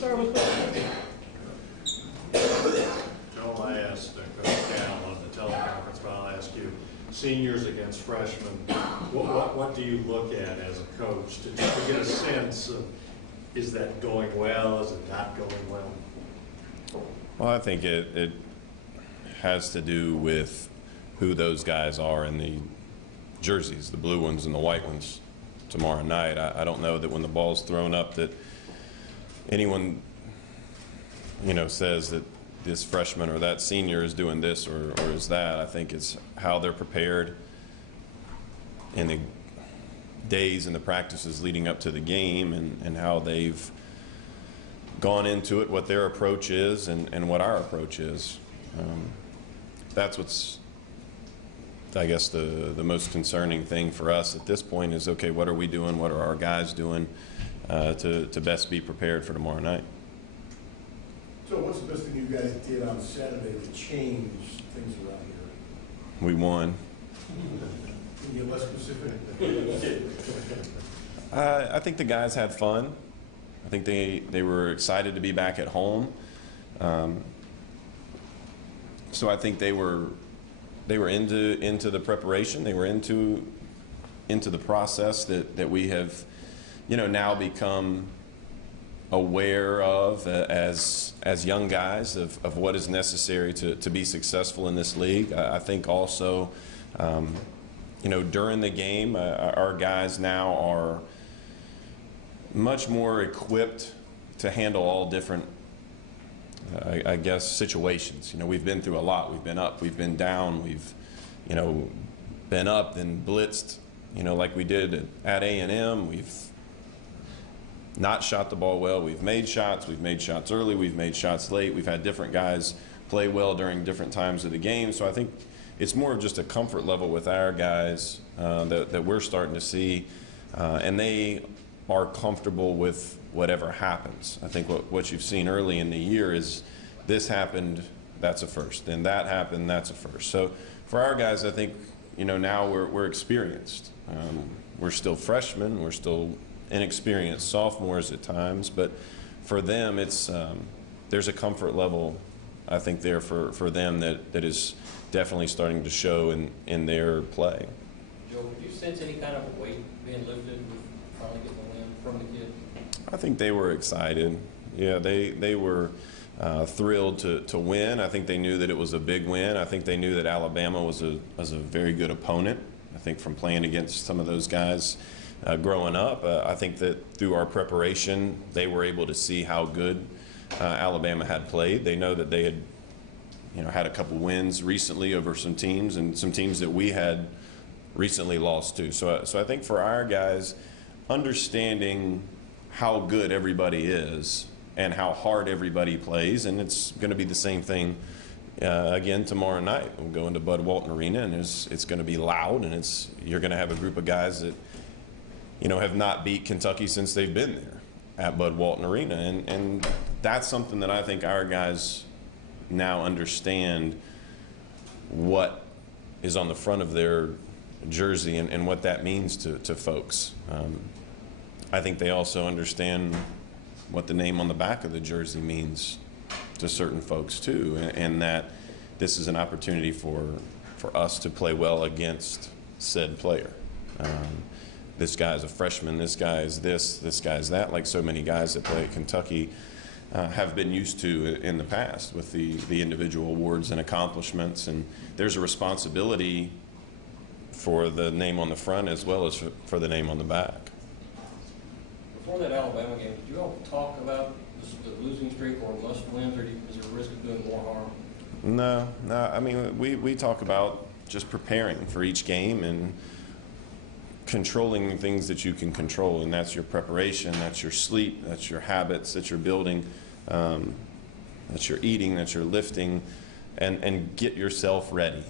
start with Coach. Joel, I asked Coach Down on the teleconference, but I'll ask you. Seniors against freshmen, what do you look at as a coach to get a sense of, is that going well, is it not going well? Well, I think it has to do with who those guys are in the jerseys, the blue ones and the white ones tomorrow night. I don't know that when the ball's thrown up that anyone, says that this freshman or that senior is doing this or is that. I think it's how they're prepared in the days and the practices leading up to the game and how they've gone into it, what their approach is and what our approach is. That's what's, I guess, the most concerning thing for us at this point is, okay, what are we doing? What are our guys doing to best be prepared for tomorrow night? So what's the best thing you guys did on Saturday to change things around here? We won. Can you get less specific? I think the guys had fun. I think they were excited to be back at home. So I think they were into the preparation. They were into the process that we have, now become aware of as young guys of what is necessary to be successful in this league. I think also, during the game, our guys now are much more equipped to handle all different, I guess, situations. We've been through a lot. We've been up, we've been down, we've, been up, then blitzed, like we did at A&M. We've not shot the ball well. We've made shots early, we've made shots late. We've had different guys play well during different times of the game. So I think it's more of just a comfort level with our guys that we're starting to see, and they are comfortable with whatever happens. I think what you've seen early in the year is this happened, that's a first, then that happened, that's a first. So for our guys, I think now we're experienced. We're still freshmen, we're still inexperienced sophomores at times, but for them it's there's a comfort level, I think, there for them that is definitely starting to show in their play. Joe, did you sense any kind of weight being lifted with finally getting the win from the kid? I think they were excited. Yeah, they were thrilled to win. I think they knew that it was a big win. I think they knew that Alabama was a very good opponent. I think from playing against some of those guys growing up, I think that through our preparation, they were able to see how good Alabama had played. They know that they had, had a couple wins recently over some teams and some teams that we had recently lost to. So I think for our guys, understanding how good everybody is and how hard everybody plays, and it's going to be the same thing again tomorrow night. We'll go into Bud Walton Arena, and it's going to be loud, and you're going to have a group of guys that have not beat Kentucky since they've been there at Bud Walton Arena, and that's something that I think our guys now understand what is on the front of their jersey and what that means to folks. I think they also understand what the name on the back of the jersey means to certain folks too, and that this is an opportunity for us to play well against said player. This guy's a freshman, this guy is this guy's that, like so many guys that play at Kentucky have been used to in the past with the individual awards and accomplishments. And there's a responsibility for the name on the front as well as for the name on the back. Before that Alabama game, did you all talk about the losing streak or must wins, or is there a risk of doing more harm? No. I mean, we talk about just preparing for each game and controlling the things that you can control, and that's your preparation, that's your sleep, that's your habits that you're building, that's your eating, that's your lifting, and get yourself ready.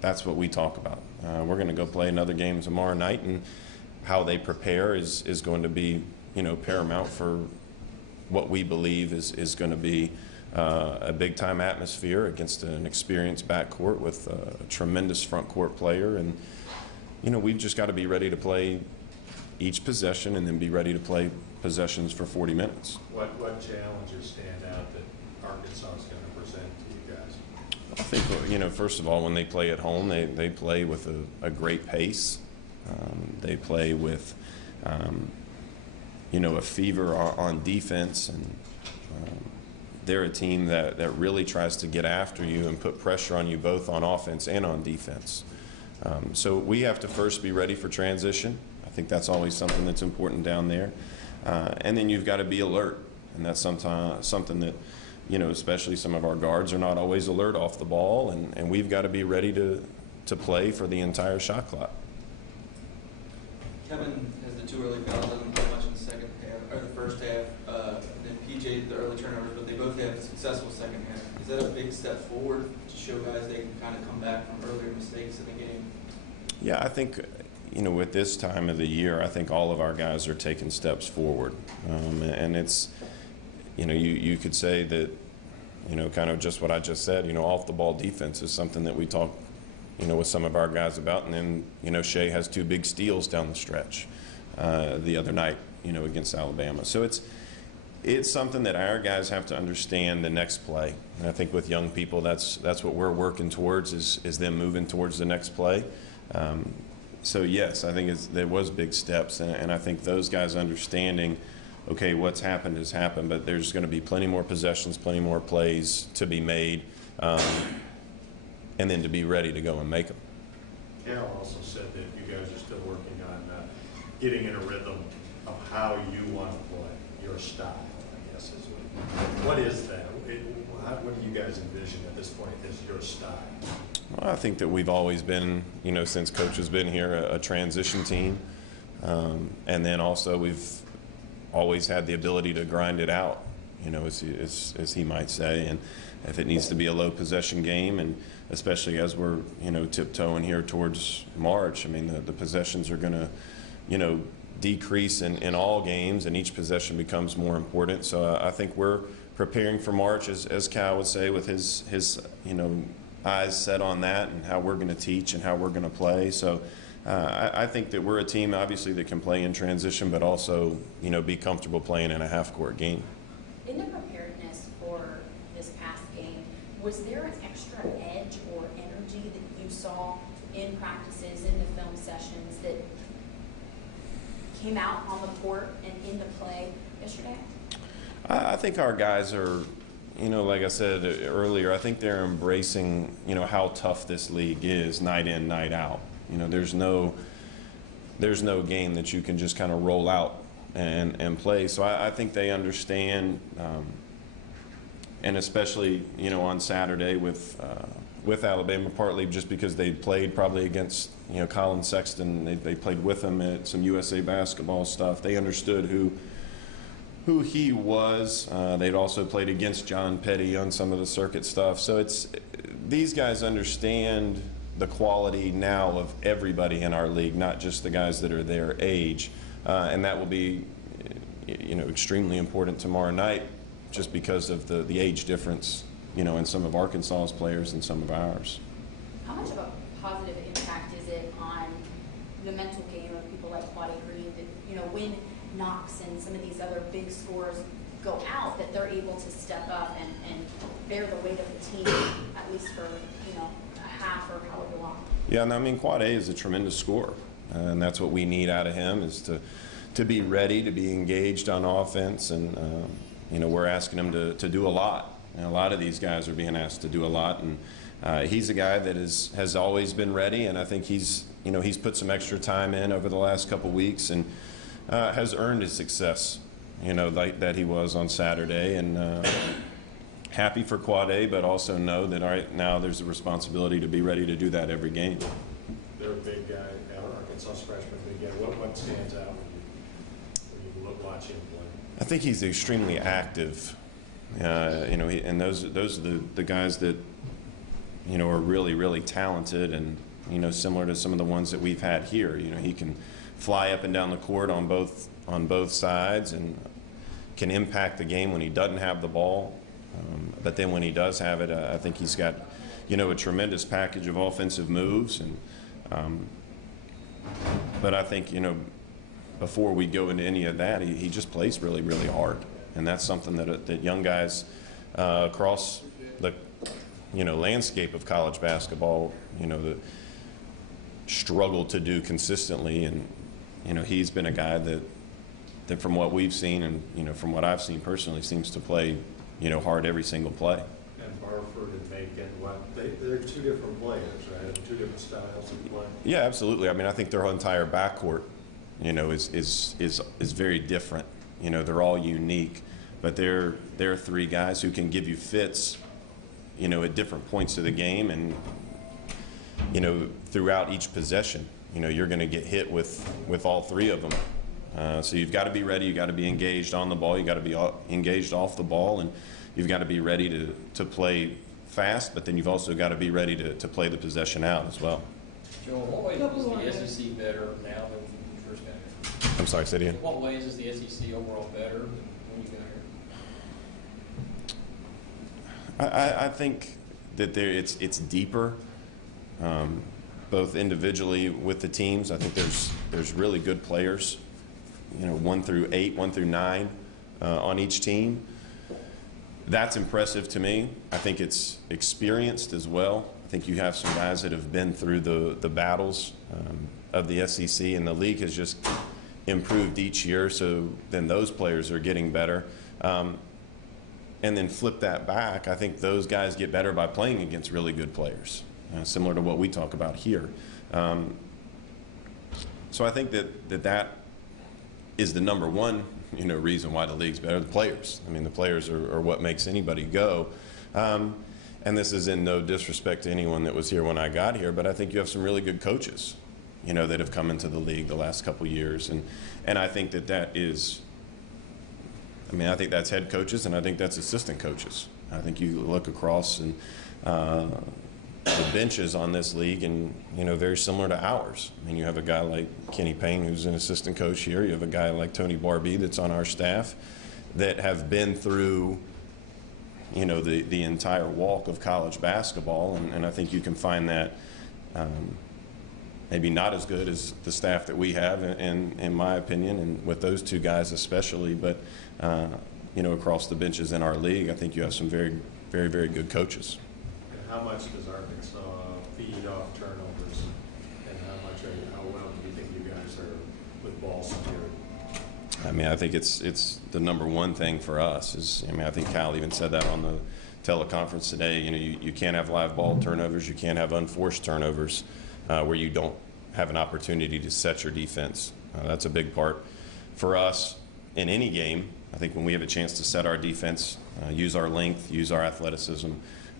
That's what we talk about. We're going to go play another game tomorrow night, and how they prepare is going to be paramount for what we believe is going to be a big-time atmosphere against an experienced backcourt with a tremendous front court player. And we've just got to be ready to play each possession and then be ready to play possessions for 40 minutes. What challenges stand out that Arkansas is going to present to you guys? I think, you know, first of all, when they play at home, they play with a great pace. They play with, you know, a fever on defense, and they're a team that really tries to get after you and put pressure on you both on offense and on defense. So we have to first be ready for transition. I think that's always something that's important down there. And then you've got to be alert, and that's sometimes something that, you know, especially some of our guards are not always alert off the ball, and we've got to be ready to play for the entire shot clock. Kevin has the two early fouls, doesn't play much in the second half, or the first half. Then PJ, the early turnovers, but they both have a successful second half. Is that a big step forward to show guys they can kind of come back from earlier mistakes in the game? Yeah, I think, you know, at this time of the year, I think all of our guys are taking steps forward. And it's, you know, you could say that, you know, kind of just what I just said, you know, off the ball defense is something that we talk, you know, with some of our guys about. And then, you know, Shea has 2 big steals down the stretch the other night, you know, against Alabama. So it's something that our guys have to understand the next play. And I think with young people, that's what we're working towards is them moving towards the next play. So yes, I think there was big steps, and I think those guys understanding, okay, what's happened has happened, but there's going to be plenty more possessions, plenty more plays to be made, and then to be ready to go and make them. Carol also said that you guys are still working on getting in a rhythm of how you want to play, your style, I guess. What is that? What do you guys envision at this point as your style? Well, I think that we've always been, you know, since Coach has been here, a transition team. And then also we've always had the ability to grind it out, you know, as he might say. And if it needs to be a low possession game, and especially as we're, you know, tiptoeing here towards March, I mean, the possessions are going to, you know, decrease in all games, and each possession becomes more important. So I think we're preparing for March, as Cal would say, with his you know, eyes set on that and how we're going to teach and how we're going to play. So I think that we're a team, obviously, that can play in transition, but also, you know, be comfortable playing in a half-court game. In the preparedness for this past game, was there an extra edge or energy that you saw in practices, in the film sessions, that came out on the court and in the play yesterday? I think our guys are, you know, like I said earlier, I think they're embracing, you know, how tough this league is night in, night out. You know, there's no game that you can just kind of roll out and play. So I think they understand, and especially, you know, on Saturday with Alabama, partly just because they played probably against, you know, Colin Sexton. They played with him at some USA basketball stuff. They understood who he was. They'd also played against John Petty on some of the circuit stuff. So these guys understand the quality now of everybody in our league, not just the guys that are their age. And that will be, you know, extremely important tomorrow night, just because of the age difference, you know, in some of Arkansas's players and some of ours. How much of a positive impact is it on the mental game of people like Quade Green that, you know, when Knox and some of these other big scores go out, that they're able to step up and bear the weight of the team, at least for, you know, a half or however long? Yeah, and I mean, Quade is a tremendous scorer, and that's what we need out of him, is to be ready, to be engaged on offense, and you know, we're asking him to do a lot. And a lot of these guys are being asked to do a lot, and he's a guy that has always been ready, and I think he's put some extra time in over the last couple weeks, and has earned his success, you know, like that he was on Saturday. And happy for Quade, but also know that right now there's a responsibility to be ready to do that every game. They're a big guy, Arkansas freshman, big guy. What stands out when you look watch him play? I think he's extremely active. You know, and those are the guys that, you know, are really, really talented, and, you know, similar to some of the ones that we've had here. You know, he can fly up and down the court on both sides, and can impact the game when he doesn't have the ball. But then when he does have it, I think he's got, you know, a tremendous package of offensive moves. And but I think, you know, before we go into any of that, he just plays really, really hard. And that's something that young guys across the landscape of college basketball, that struggle to do consistently. And he's been a guy that from what we've seen and from what I've seen personally, seems to play hard every single play. And Barford and Macon, they're two different players, right? Two different styles of play. Yeah, absolutely. I mean, I think their entire backcourt, is very different. They're all unique, but they're three guys who can give you fits, at different points of the game, and throughout each possession, you're going to get hit with all three of them. So you've got to be ready. You've got to be engaged on the ball. You've got to be engaged off the ball, and you've got to be ready to play fast. But then you've also got to be ready to play the possession out as well. Joe, in what ways is the SEC better now than when you first got here? I'm sorry, say it again. In what ways is the SEC overall better than when you got here? I think that it's deeper, both individually with the teams. I think there's really good players, 1 through 8, 1 through 9 on each team. That's impressive to me. I think it's experienced as well. I think you have some guys that have been through the battles of the SEC, and the league has just improved each year, so then those players are getting better. And then flip that back, I think those guys get better by playing against really good players, similar to what we talk about here. So I think that is the number one reason why the league's better. The players. I mean, the players are what makes anybody go. And this is in no disrespect to anyone that was here when I got here, but I think you have some really good coaches, that have come into the league the last couple years. And I think that is, I think that's head coaches, and I think that's assistant coaches. I think you look across and the benches on this league, and very similar to ours. I mean, you have a guy like Kenny Payne, who's an assistant coach here. You have a guy like Tony Barbee that's on our staff that have been through the entire walk of college basketball, and I think you can find that maybe not as good as the staff that we have, in my opinion, and with those two guys especially, but across the benches in our league, I think you have some very, very, very good coaches. And how much does Arkansas feed off turnovers, and how well do you think you guys are with ball security? I mean, I think it's the number one thing for us. I think Kyle even said that on the teleconference today. You can't have live ball turnovers. You can't have unforced turnovers where you don't have an opportunity to set your defense. That's a big part for us in any game. I think when we have a chance to set our defense, use our length, use our athleticism,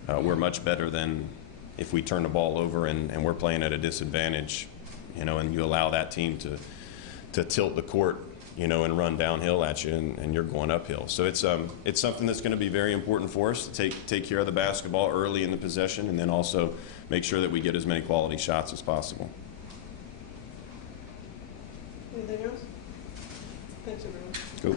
we're much better than if we turn the ball over and we're playing at a disadvantage, and you allow that team to tilt the court, and run downhill at you, and you're going uphill. So it's something that's going to be very important for us to take care of the basketball early in the possession, and then also make sure that we get as many quality shots as possible. Anything else? Thanks, everyone. Cool.